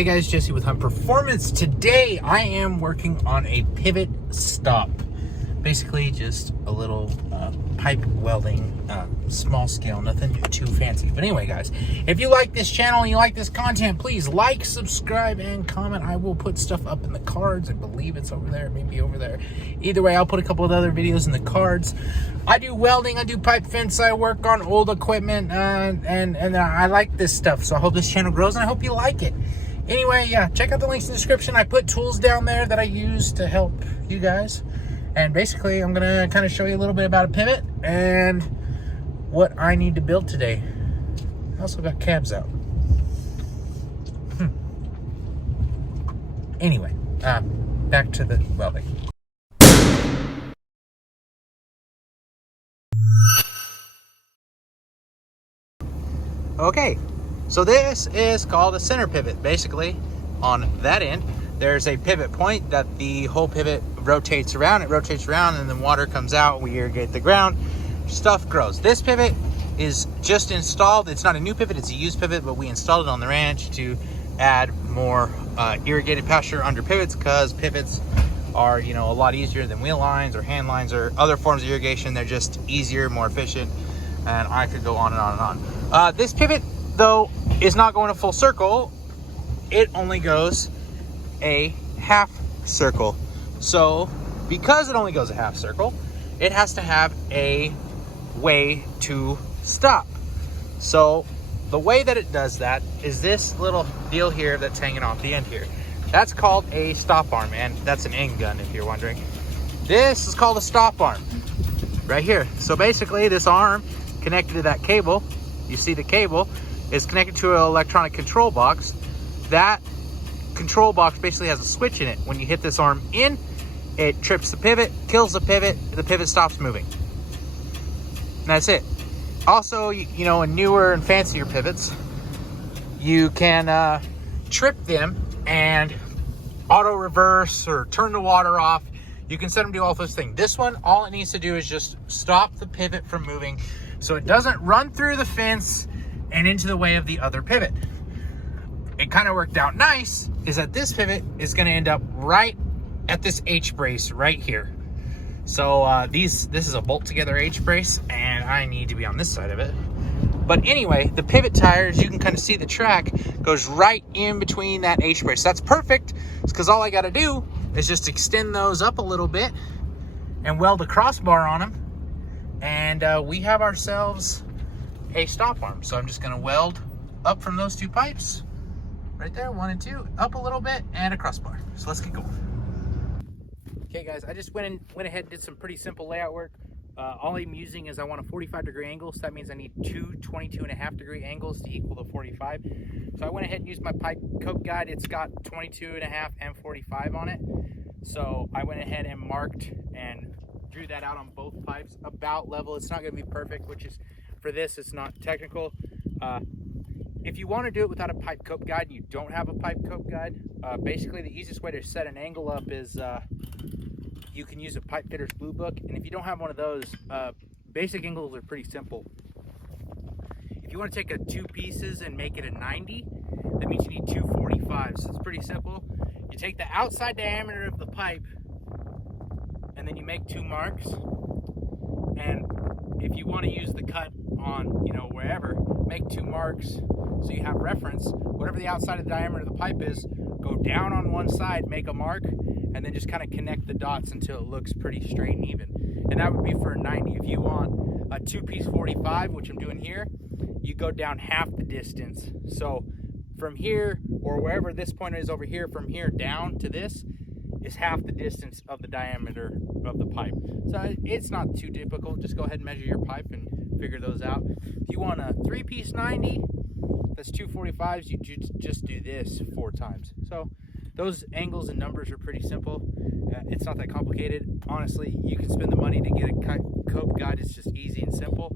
Hey guys, Jesse with Hunt Performance. Today I am working on a pivot stop. Basically just a little pipe welding, small scale, nothing too fancy. But anyway guys, if you like this channel and you like this content, please like, subscribe, and comment. I will put stuff up in the cards. I believe it's over there, maybe over there. Either way, I'll put a couple of other videos in the cards. I do welding, I do pipe fence, I work on old equipment, and I like this stuff. So I hope this channel grows and I hope you like it. Anyway, yeah, check out the links in the description. I put tools down there that I use to help you guys. And basically, I'm going to kind of show you a little bit about a pivot and what I need to build today. I also got cabs out. Anyway, back to the welding. Okay. So this is called a center pivot. Basically, on that end, there's a pivot point that the whole pivot rotates around. It rotates around and then water comes out. We irrigate the ground. Stuff grows. This pivot is just installed. It's not a new pivot, it's a used pivot, but we installed it on the ranch to add more irrigated pasture under pivots, because pivots are, you know, a lot easier than wheel lines or hand lines or other forms of irrigation. They're just easier, more efficient, and I could go on and on and on. This pivot, though, is not going a full circle. It only goes a half circle. So because it only goes a half circle, it has to have a way to stop. So the way that it does that is this little deal here that's hanging off the end here. That's called a stop arm, and that's an end gun if you're wondering. This is called a stop arm right here. So basically this arm connected to that cable, you see the cable is connected to an electronic control box. That control box basically has a switch in it. When you hit this arm in, it trips the pivot, kills the pivot stops moving. And that's it. Also, you know, in newer and fancier pivots, you can trip them and auto reverse or turn the water off. You can set them to do all those things. This one, all it needs to do is just stop the pivot from moving so it doesn't run through the fence and into the way of the other pivot. It kind of worked out nice is that this pivot is going to end up right at this H brace right here. So this is a bolt together H brace, and I need to be on this side of it. But anyway, the pivot tires, you can kind of see the track goes right in between that H brace. That's perfect, because all I got to do is just extend those up a little bit and weld a crossbar on them, and we have ourselves a stop arm. So I'm just going to weld up from those two pipes right there, 1 and 2, up a little bit, and a crossbar. So let's get going. Okay guys, I just went ahead and did some pretty simple layout work. All I'm using is I want a 45-degree angle, so that means I need two 22.5-degree angles to equal the 45. So I went ahead and used my pipe cope guide. It's got 22.5 and 45 on it. So I went ahead and marked and drew that out on both pipes about level. It's not going to be perfect, which is, for this, it's not technical. If you want to do it without a pipe cope guide and you don't have a pipe cope guide, basically the easiest way to set an angle up is you can use a pipe fitter's blue book. And if you don't have one of those, basic angles are pretty simple. If you want to take a 2 pieces and make it a 90, that means you need 2 45s. So it's pretty simple. You take the outside diameter of the pipe and then you make 2 marks. And if you want to use the cut on, you know, wherever, make 2 marks so you have reference. Whatever the outside of the diameter of the pipe is, go down on one side, make a mark, and then just kind of connect the dots until it looks pretty straight and even. And that would be for a 90. If you want a 2-piece 45, which I'm doing here, you go down half the distance. So from here, or wherever this point is over here, from here down to this is half the distance of the diameter of the pipe. So it's not too difficult. Just go ahead and measure your pipe and figure those out. If you want a 3-piece 90, that's 2 45s, you just do this 4 times. So those angles and numbers are pretty simple. It's not that complicated. Honestly, you can spend the money to get a cope guide. It's just easy and simple.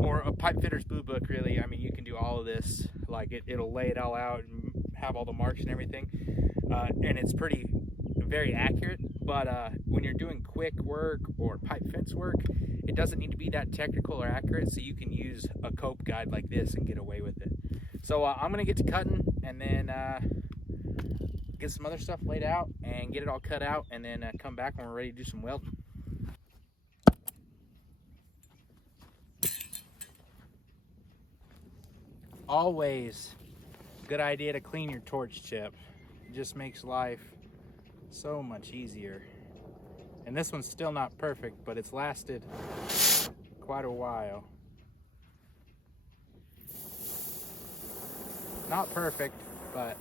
Or a pipe fitter's blue book, really. I mean, you can do all of this. Like it'll lay it all out and have all the marks and everything. And it's very accurate. But when you're doing quick work or pipe fence work, it doesn't need to be that technical or accurate, so you can use a cope guide like this and get away with it. So I'm gonna get to cutting, and then get some other stuff laid out and get it all cut out, and then come back when we're ready to do some welding. Always good idea to clean your torch tip. It just makes life so much easier. And this one's still not perfect, but it's lasted quite a while. Not perfect, but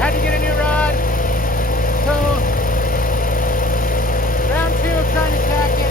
had to get a new rod. So round two of trying to tack it.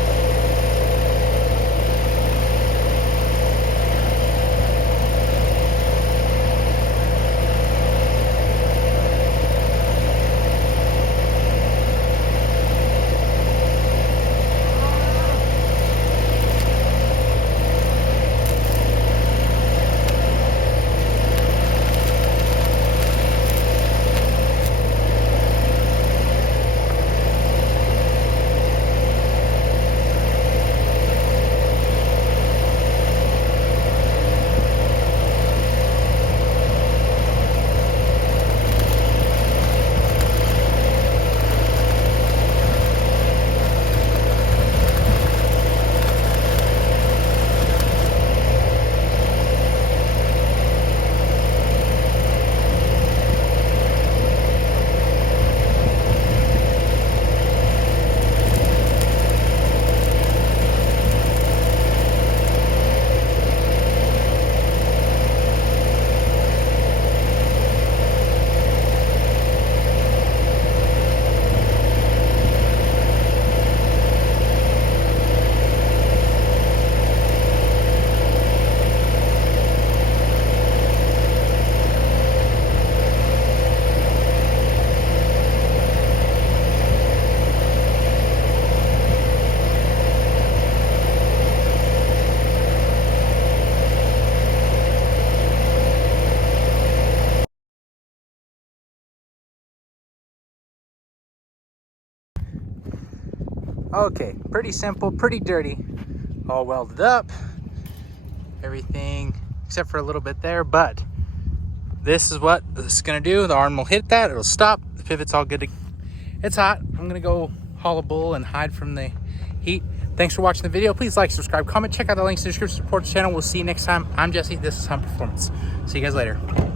Okay, pretty simple, pretty dirty. All welded up. Everything except for a little bit there, but this is what this is gonna do. The arm will hit that, it'll stop. The pivot's all good to, it's hot. I'm gonna go haul a bull and hide from the heat. Thanks for watching the video. Please like, subscribe, comment, check out the links in the description, support the channel. We'll see you next time. I'm Jesse, this is Hunt Performance. See you guys later.